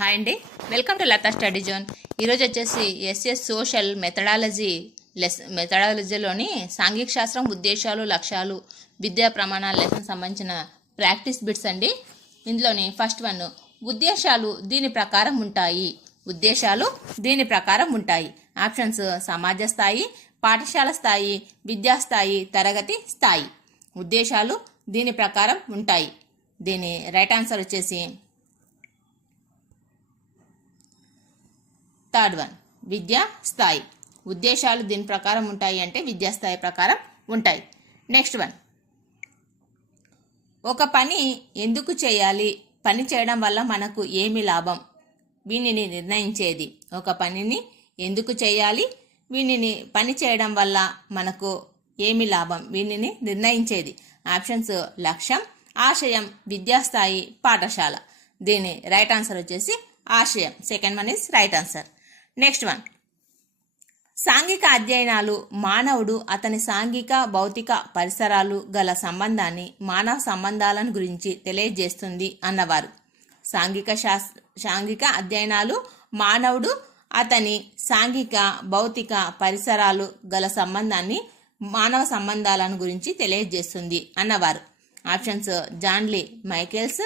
Hi అండి, welcome to Latha study zone. ఈరోజు వచ్చేసి ఎస్ఎస్ సోషల్ మెథడాలజీలోని సాంఘిక శాస్త్రం ఉద్దేశాలు లక్ష్యాలు విద్యా ప్రమాణాల లెసన్ సంబంధించిన ప్రాక్టీస్ బిట్స్ అండి. ఇందులోని ఫస్ట్ వన్, ఉద్దేశాలు దీని ప్రకారం ఉంటాయి. ఉద్దేశాలు దీని ప్రకారం ఉంటాయి. ఆప్షన్స్ సమాజ స్థాయి, పాఠశాల స్థాయి, విద్యాస్థాయి, తరగతి స్థాయి. ఉద్దేశాలు దీని ప్రకారం ఉంటాయి. దీని రైట్ ఆన్సర్ వచ్చేసి థర్డ్ వన్, విద్యా స్థాయి. ఉద్దేశాలు దీని ప్రకారం ఉంటాయి అంటే విద్యాస్థాయి ప్రకారం ఉంటాయి. నెక్స్ట్ వన్, ఒక పని ఎందుకు చేయాలి, పని చేయడం వల్ల మనకు ఏమి లాభం, వీనిని నిర్ణయించేది. ఒక పనిని ఎందుకు చేయాలి, వీనిని పని చేయడం వల్ల మనకు ఏమి లాభం, వీనిని నిర్ణయించేది. ఆప్షన్స్ లక్ష్యం, ఆశయం, విద్యాస్థాయి, పాఠశాల. దీని రైట్ ఆన్సర్ వచ్చేసి ఆశయం. Second one is right answer. Next one, సాంఘిక అధ్యయనాలు మానవుడు అతని సాంఘిక భౌతిక పరిసరాలు గల సంబంధాన్ని మానవ సంబంధాలను గురించి తెలియజేస్తుంది అన్నవారు. సాంఘిక అధ్యయనాలు మానవుడు అతని సాంఘిక భౌతిక పరిసరాలు గల సంబంధాన్ని మానవ సంబంధాలను గురించి తెలియజేస్తుంది అన్నవారు. Options Johnly Michaels,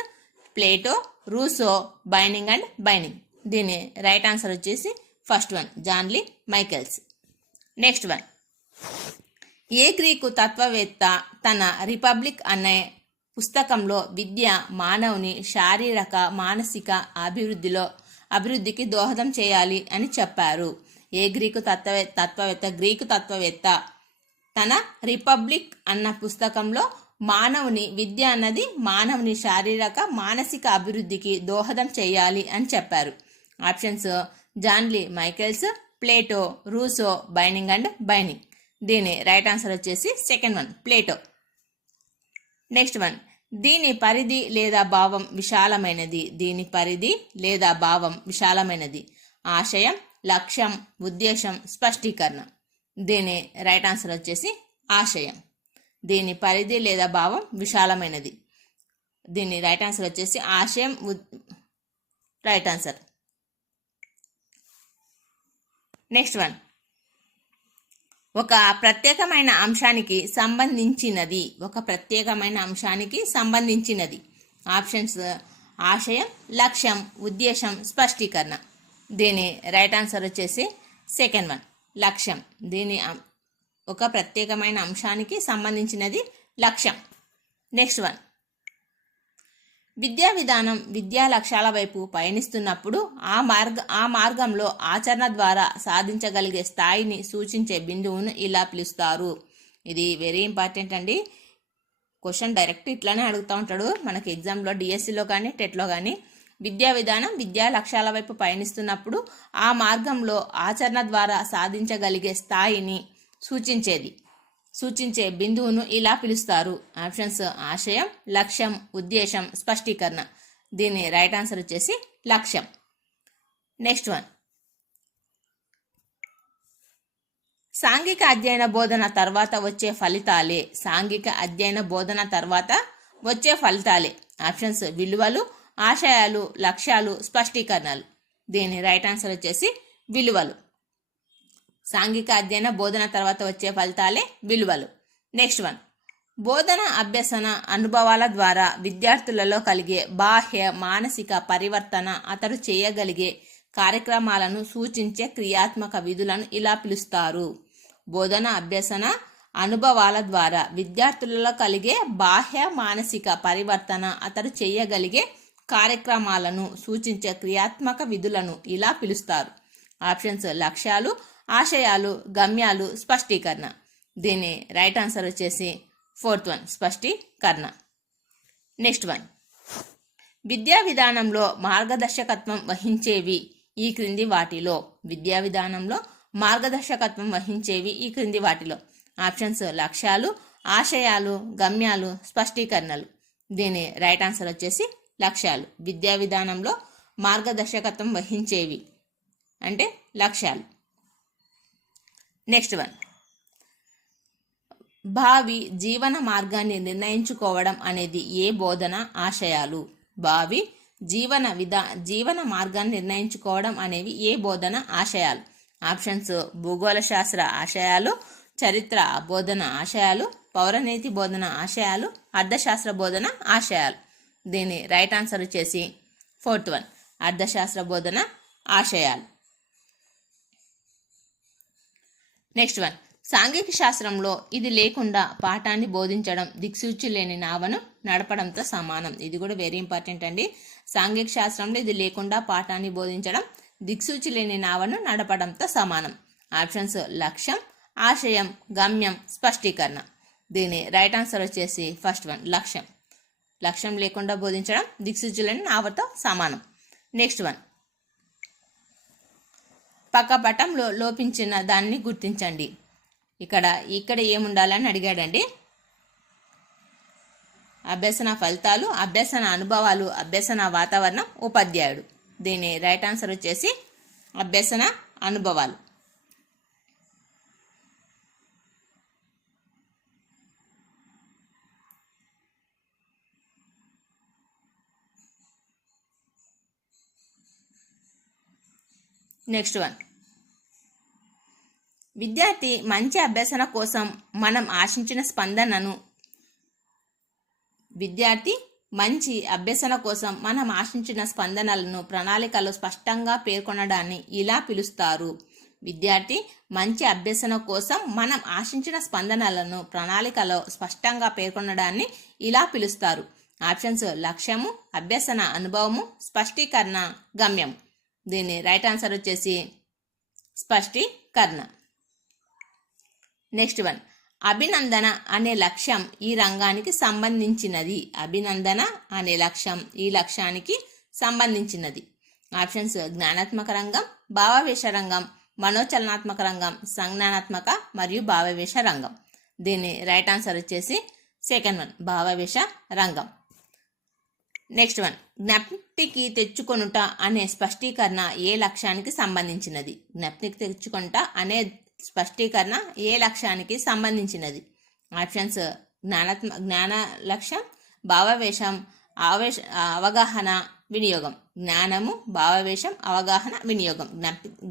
Plato, Rousseau, Bining and Bining. దీని రైట్ ఆన్సర్ వచ్చేసి first one, Johnly Michaels. Next one, ఏ గ్రీకు తత్వవేత్త తన రిపబ్లిక్ అనే పుస్తకంలో విద్య మానవుని శారీరక మానసిక అభివృద్ధికి దోహదం చేయాలి అని చెప్పారు? ఏ గ్రీకు తత్వవేత్త తన రిపబ్లిక్ అన్న పుస్తకంలో విద్య అన్నది మానవుని శారీరక మానసిక అభివృద్ధికి దోహదం చేయాలి అని చెప్పారు? Options Johnly Michaels, Plato, Rousseau, Bining and Bining. దీని రైట్ ఆన్సర్ వచ్చేసి second one, Plato. Next one, దీని పరిధి లేదా భావం విశాలమైనది. దీని పరిధి లేదా భావం విశాలమైనది. ఆశయం, లక్ష్యం, ఉద్దేశం, స్పష్టీకరణ. దీని రైట్ ఆన్సర్ వచ్చేసి ఆశయం. దీని పరిధి లేదా భావం విశాలమైనది. దీని రైట్ ఆన్సర్ వచ్చేసి ఆశయం. Right answer. నెక్స్ట్ వన్, ఒక ప్రత్యేకమైన అంశానికి సంబంధించినది. ఆప్షన్స్ ఆశయం, లక్ష్యం, ఉద్దేశం, స్పష్టీకరణ. దీని రైట్ ఆన్సర్ వచ్చేసి సెకండ్ వన్, లక్ష్యం. దీని ఒక ప్రత్యేకమైన అంశానికి సంబంధించినది లక్ష్యం. నెక్స్ట్ వన్, విద్యా విధానం విద్యా లక్ష్యాల వైపు పయనిస్తున్నప్పుడు ఆ మార్గంలో ఆచరణ ద్వారా సాధించగలిగే స్థాయిని సూచించే బిందువును ఇలా పిలుస్తారు. ఇది వెరీ ఇంపార్టెంట్ అండి. క్వశ్చన్ డైరెక్ట్ ఇట్లానే అడుగుతూ ఉంటాడు మనకి ఎగ్జామ్లో, డిఎస్సిలో కానీ టెట్లో కానీ. విద్యా విధానం విద్యా లక్ష్యాల వైపు పయనిస్తున్నప్పుడు ఆ మార్గంలో ఆచరణ ద్వారా సాధించగలిగే స్థాయిని సూచించే బిందువును ఇలా పిలుస్తారు. ఆప్షన్స్ ఆశయం, లక్ష్యం, ఉద్దేశం, స్పష్టీకరణ. దీని రైట్ ఆన్సర్ వచ్చేసి లక్ష్యం. నెక్స్ట్ వన్, సాంఘిక అధ్యయన బోధన తర్వాత వచ్చే ఫలితాలే. ఆప్షన్స్ విలువలు, ఆశయాలు, లక్ష్యాలు, స్పష్టీకరణలు. దీని రైట్ ఆన్సర్ వచ్చేసి విలువలు. సాంఘిక అధ్యయన బోధన తర్వాత వచ్చే ఫలితాలే విలువలు. నెక్స్ట్ వన్, బోధన అభ్యసన అనుభవాల ద్వారా విద్యార్థులలో కలిగే బాహ్య మానసిక పరివర్తన అతడు చేయగలిగే కార్యక్రమాలను సూచించే క్రియాత్మక విధులను ఇలా పిలుస్తారు. బోధన అభ్యసన అనుభవాల ద్వారా విద్యార్థులలో కలిగే బాహ్య మానసిక పరివర్తన అతడు చేయగలిగే కార్యక్రమాలను సూచించే క్రియాత్మక విధులను ఇలా పిలుస్తారు. ఆప్షన్స్ లక్ష్యాలు, ఆశయాలు, గమ్యాలు, స్పష్టీకరణ. దీని రైట్ ఆన్సర్ వచ్చేసి ఫోర్త్ వన్, స్పష్టీకరణ. నెక్స్ట్ వన్, విద్యా విధానంలో మార్గదర్శకత్వం వహించేవి ఈ క్రింది వాటిలో. విద్యా విధానంలో మార్గదర్శకత్వం వహించేవి ఈ క్రింది వాటిలో. ఆప్షన్స్ లక్ష్యాలు, ఆశయాలు, గమ్యాలు, స్పష్టీకరణలు. దీని రైట్ ఆన్సర్ వచ్చేసి లక్ష్యాలు. విద్యా విధానంలో మార్గదర్శకత్వం వహించేవి అంటే లక్ష్యాలు. నెక్స్ట్ వన్, భావి జీవన మార్గాన్ని నిర్ణయించుకోవడం అనేది ఏ బోధన ఆశయాలు? భావి జీవన మార్గాన్ని నిర్ణయించుకోవడం అనేవి ఏ బోధన ఆశయాలు? ఆప్షన్స్ భూగోళ శాస్త్ర ఆశయాలు, చరిత్ర బోధన ఆశయాలు, పౌరనీతి బోధన ఆశయాలు, అర్థశాస్త్ర బోధన ఆశయాలు. దీని రైట్ ఆన్సర్ వచ్చేసి 4th వన్, అర్థశాస్త్ర బోధన ఆశయాలు. నెక్స్ట్ వన్, సాంఘిక శాస్త్రంలో ఇది లేకుండా పాఠాన్ని బోధించడం దిక్సూచి లేని నావను నడపడంతో సమానం. ఇది కూడా వెరీ ఇంపార్టెంట్ అండి. సాంఘిక శాస్త్రంలో ఇది లేకుండా పాఠాన్ని బోధించడం దిక్సూచి లేని నావను నడపడంతో సమానం. ఆప్షన్స్ లక్ష్యం, ఆశయం, గమ్యం, స్పష్టీకరణ. దీని రైట్ ఆన్సర్ వచ్చేసి 1st వన్, లక్ష్యం. లక్ష్యం లేకుండా బోధించడం దిక్సూచి లేని నావతో సమానం. నెక్స్ట్ వన్, పక్క పటంలో లోపించిన దాన్ని గుర్తించండి. ఇక్కడ ఏముండాలని అడిగాడండి. అభ్యసన ఫలితాలు, అభ్యసన అనుభవాలు, అభ్యసన వాతావరణం, ఉపాధ్యాయుడు. దీని రైట్ ఆన్సర్ వచ్చేసి అభ్యసన అనుభవాలు. నెక్స్ట్ వన్, విద్యార్థి మంచి అభ్యసన కోసం మనం ఆశించిన స్పందనలను ప్రణాళికలో స్పష్టంగా పేర్కొనడాన్ని ఇలా పిలుస్తారు. విద్యార్థి మంచి అభ్యసన కోసం మనం ఆశించిన స్పందనలను ప్రణాళికలో స్పష్టంగా పేర్కొనడాన్ని ఇలా పిలుస్తారు. ఆప్షన్స్ లక్ష్యము, అభ్యసన అనుభవము, స్పష్టీకరణ, గమ్యం. దీని రైట్ ఆన్సర్ వచ్చేసి స్పష్టీకరణ. నెక్స్ట్ వన్, అభినందన అనే లక్ష్యం ఈ రంగానికి సంబంధించినది. అభినందన అనే లక్ష్యం ఈ లక్ష్యానికి సంబంధించినది. ఆప్షన్స్ జ్ఞానాత్మక రంగం, భావావేశ రంగం, మనోచలనాత్మక రంగం, సంజ్ఞానాత్మక మరియు భావావేశ రంగం. దీని రైట్ ఆన్సర్ వచ్చేసి 2nd వన్, భావావేశ రంగం. నెక్స్ట్ వన్, జ్ఞప్తికి తెచ్చుకొనుట అనే స్పష్టీకరణ ఏ లక్ష్యానికి సంబంధించినది? జ్ఞప్తికి తెచ్చుకొనుట అనే స్పష్టీకరణ ఏ లక్ష్యానికి సంబంధించినది? ఆప్షన్స్ జ్ఞాన లక్ష్యం, భావావేశం, అవగాహన, వినియోగం. జ్ఞానము, భావావేశం, అవగాహన, వినియోగం.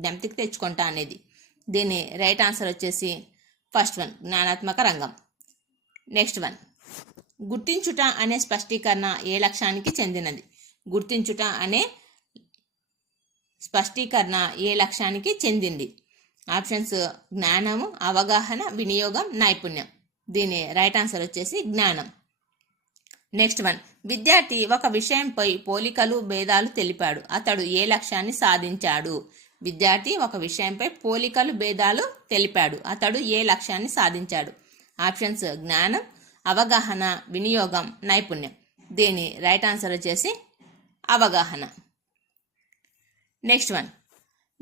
జ్ఞప్తికి తెచ్చుకుంటా అనేది. దీని రైట్ ఆన్సర్ వచ్చేసి 1st వన్, జ్ఞానాత్మక రంగం. నెక్స్ట్ వన్, గుర్తించుట అనే స్పష్టీకరణ ఏ లక్ష్యానికి చెందినది? గుర్తించుట అనే స్పష్టీకరణ ఏ లక్ష్యానికి చెందింది? ఆప్షన్స్ జ్ఞానము, అవగాహన, వినియోగం, నైపుణ్యం. దీని రైట్ ఆన్సర్ వచ్చేసి జ్ఞానం. నెక్స్ట్ వన్, విద్యార్థి ఒక విషయంపై పోలికలు భేదాలు తెలిపాడు. అతడు ఏ లక్ష్యాన్ని సాధించాడు? విద్యార్థి ఒక విషయంపై పోలికలు భేదాలు తెలిపాడు. అతడు ఏ లక్ష్యాన్ని సాధించాడు? ఆప్షన్స్ జ్ఞానం, అవగాహన, వినియోగం, నైపుణ్యం. దీని రైట్ ఆన్సర్ వచ్చేసి అవగాహన. నెక్స్ట్ వన్,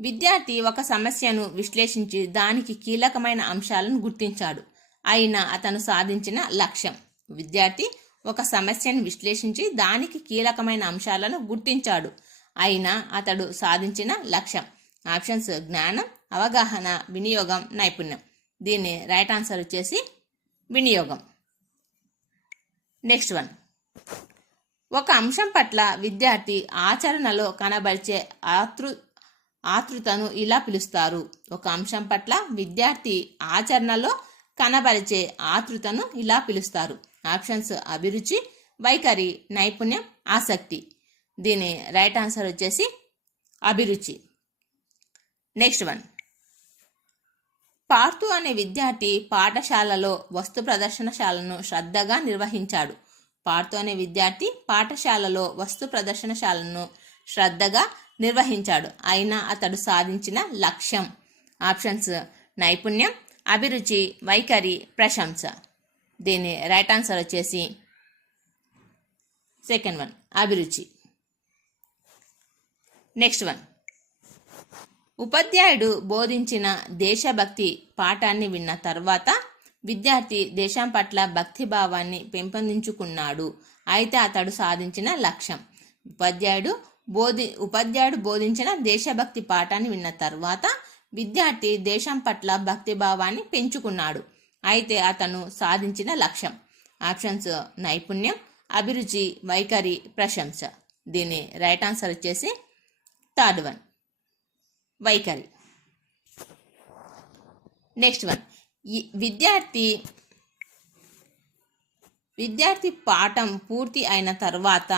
విద్యార్థి ఒక సమస్యను విశ్లేషించి దానికి కీలకమైన అంశాలను గుర్తించాడు. అయినా అతను సాధించిన లక్ష్యం. విద్యార్థి ఒక సమస్యను విశ్లేషించి దానికి కీలకమైన అంశాలను గుర్తించాడు. అయినా అతడు సాధించిన లక్ష్యం. ఆప్షన్స్ జ్ఞానం, అవగాహన, వినియోగం, నైపుణ్యం. దీని రైట్ ఆన్సర్ వచ్చేసి వినియోగం. నెక్స్ట్ వన్, ఒక అంశం పట్ల విద్యార్థి ఆచరణలో కనబరిచే ఆతృతను ఇలా పిలుస్తారు. ఒక అంశం పట్ల విద్యార్థి ఆచరణలో కనబరిచే ఆతృతను ఇలా పిలుస్తారు. ఆప్షన్స్ అభిరుచి, వైఖరి, నైపుణ్యం, ఆసక్తి. దీని రైట్ ఆన్సర్ వచ్చేసి అభిరుచి. నెక్స్ట్ వన్, పార్థు అనే విద్యార్థి పాఠశాలలో వస్తు ప్రదర్శనశాలను శ్రద్ధగా నిర్వహించాడు. పార్థు అనే విద్యార్థి పాఠశాలలో వస్తు ప్రదర్శనశాలను శ్రద్ధగా నిర్వహించాడు. అయినా అతడు సాధించిన లక్ష్యం. ఆప్షన్స్ నైపుణ్యం, అభిరుచి, వైఖరి, ప్రశంస. దీని రైట్ ఆన్సర్ వచ్చేసి 2nd వన్, అభిరుచి. నెక్స్ట్ వన్, ఉపాధ్యాయుడు బోధించిన దేశభక్తి పాఠాన్ని విన్న తర్వాత విద్యార్థి దేశం పట్ల భక్తిభావాన్ని పెంపొందించుకున్నాడు. అయితే అతడు సాధించిన లక్ష్యం. ఉపాధ్యాయుడు బోధించిన దేశభక్తి పాఠాన్ని విన్న తర్వాత విద్యార్థి దేశం పట్ల భక్తిభావాన్ని పెంచుకున్నాడు. అయితే అతను సాధించిన లక్ష్యం. ఆప్షన్స్ నైపుణ్యం, అభిరుచి, వైఖరి, ప్రశంస. దీని రైట్ ఆన్సర్ వచ్చేసి థర్డ్ వన్, వైఖరి. నెక్స్ట్ వన్, విద్యార్థి పాఠం పూర్తి అయిన తర్వాత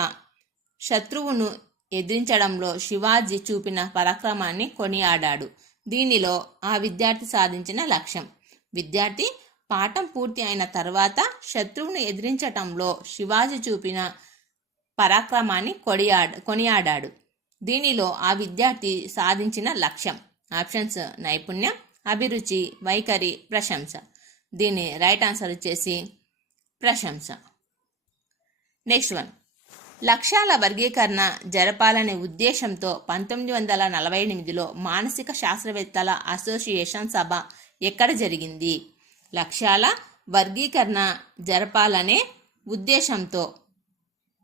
శత్రువును ఎదిరించడంలో శివాజీ చూపిన పరాక్రమాన్ని కొనియాడాడు. దీనిలో ఆ విద్యార్థి సాధించిన లక్ష్యం. విద్యార్థి పాఠం పూర్తి అయిన తర్వాత శత్రువును ఎదిరించటంలో శివాజీ చూపిన పరాక్రమాన్ని కొనియాడాడు. దీనిలో ఆ విద్యార్థి సాధించిన లక్ష్యం. ఆప్షన్స్ నైపుణ్యం, అభిరుచి, వైఖరి, ప్రశంస. దీని రైట్ ఆన్సర్ వచ్చేసి ప్రశంస. నెక్స్ట్ వన్, లక్ష్యాల వర్గీకరణ జరపాలనే ఉద్దేశంతో 1948లో మానసిక శాస్త్రవేత్తల అసోసియేషన్ సభ ఎక్కడ జరిగింది? లక్ష్యాల వర్గీకరణ జరపాలనే ఉద్దేశంతో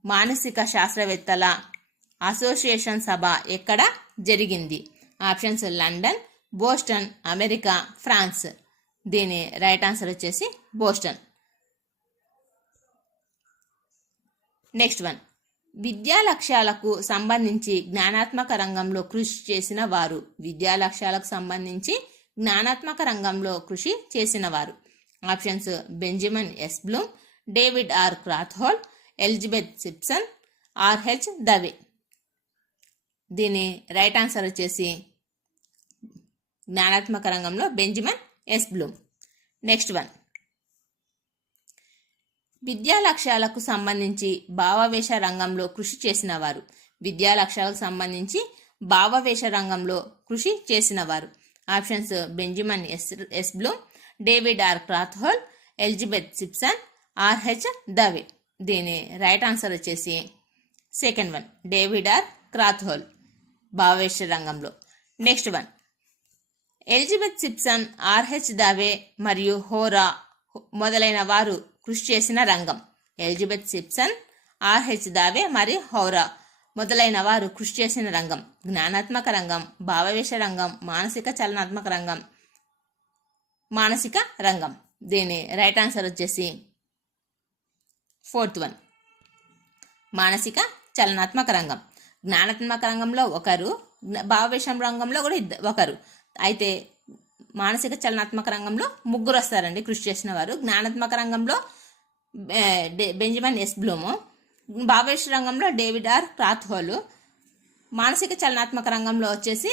మానసిక శాస్త్రవేత్తల అసోసియేషన్ సభ ఎక్కడ జరిగింది? Options London, Boston, America, France. దీని రైట్ ఆన్సర్ వచ్చేసి బోస్టన్. నెక్స్ట్ వన్, విద్యా లక్ష్యాలకు సంబంధించి జ్ఞానాత్మక రంగంలో కృషి చేసిన వారు. విద్యా లక్ష్యాలకు సంబంధించి జ్ఞానాత్మక రంగంలో కృషి చేసిన వారు. Options Benjamin S Bloom, David R Krathwohl, Elizabeth Simpson, R H Dave. దీని రైట్ ఆన్సర్ వచ్చేసి జ్ఞానాత్మక రంగంలో Benjamin S Bloom. Next one, విద్యా లక్ష్యాలకు సంబంధించి భావావేశ రంగంలో కృషి చేసిన వారు. విద్యా లక్ష్యాలకు సంబంధించి భావావేశ రంగంలో కృషి చేసిన వారు. Options Benjamin S Bloom, David R Krathwohl, Elizabeth Simpson, R H Dave. దీని రైట్ ఆన్సర్ వచ్చేసి second one, David R Krathwohl, భావావేశ రంగంలో. Next one, Elizabeth Simpson, R H Dave మరియు హోరా మొదలైన వారు కృషి చేసిన రంగం. ఎలిజబెత్ సిప్సన్, ఆర్హెచ్ దావే మరియు హౌరా మొదలైన వారు కృషి చేసిన రంగం. జ్ఞానాత్మక రంగం, భావవేశ రంగం, మానసిక చలనాత్మక రంగం, మానసిక రంగం. దీని రైట్ ఆన్సర్ వచ్చేసి ఫోర్త్ వన్, మానసిక చలనాత్మక రంగం. జ్ఞానాత్మక రంగంలో ఒకరు, భావవేశం రంగంలో కూడా ఒకరు. అయితే మానసిక చలనాత్మక రంగంలో ముగ్గురు వస్తారండి కృషి చేసిన వారు. జ్ఞానాత్మక రంగంలో బెంజమిన్ ఎస్ బ్లూము, భావేశ రంగంలో డేవిడ్ ఆర్ క్రాత్హోల్, మానసిక చలనాత్మక రంగంలో వచ్చేసి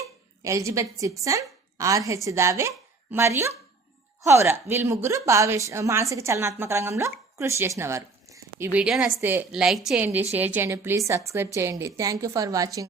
ఎలిజబెత్ సిప్సన్, ఆర్హెచ్ దావే మరియు హౌరా. వీళ్ళు ముగ్గురు మానసిక చలనాత్మక రంగంలో కృషి చేసిన వారు. ఈ వీడియో నచ్చితే లైక్ చేయండి, షేర్ చేయండి, ప్లీజ్ సబ్స్క్రైబ్ చేయండి. Thank you for watching.